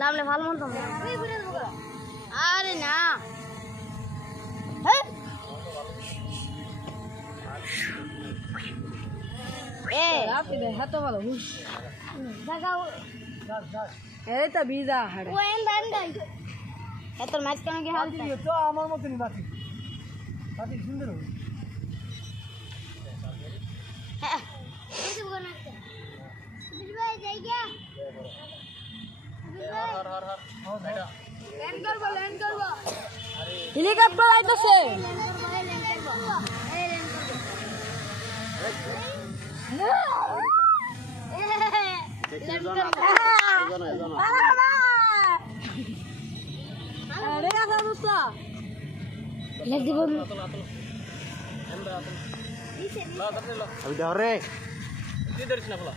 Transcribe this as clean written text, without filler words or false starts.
লাভলে ভালো মতো আরে না হাতো ভালো এই তো ভিজা হাড়ে তোর মাঝখানে কি হাল তো আমার মতনই বাতি বাতি সুন্দর হবে হেলিকপ্টার আইতাছে Abi dah hore. Ini dari sini pula.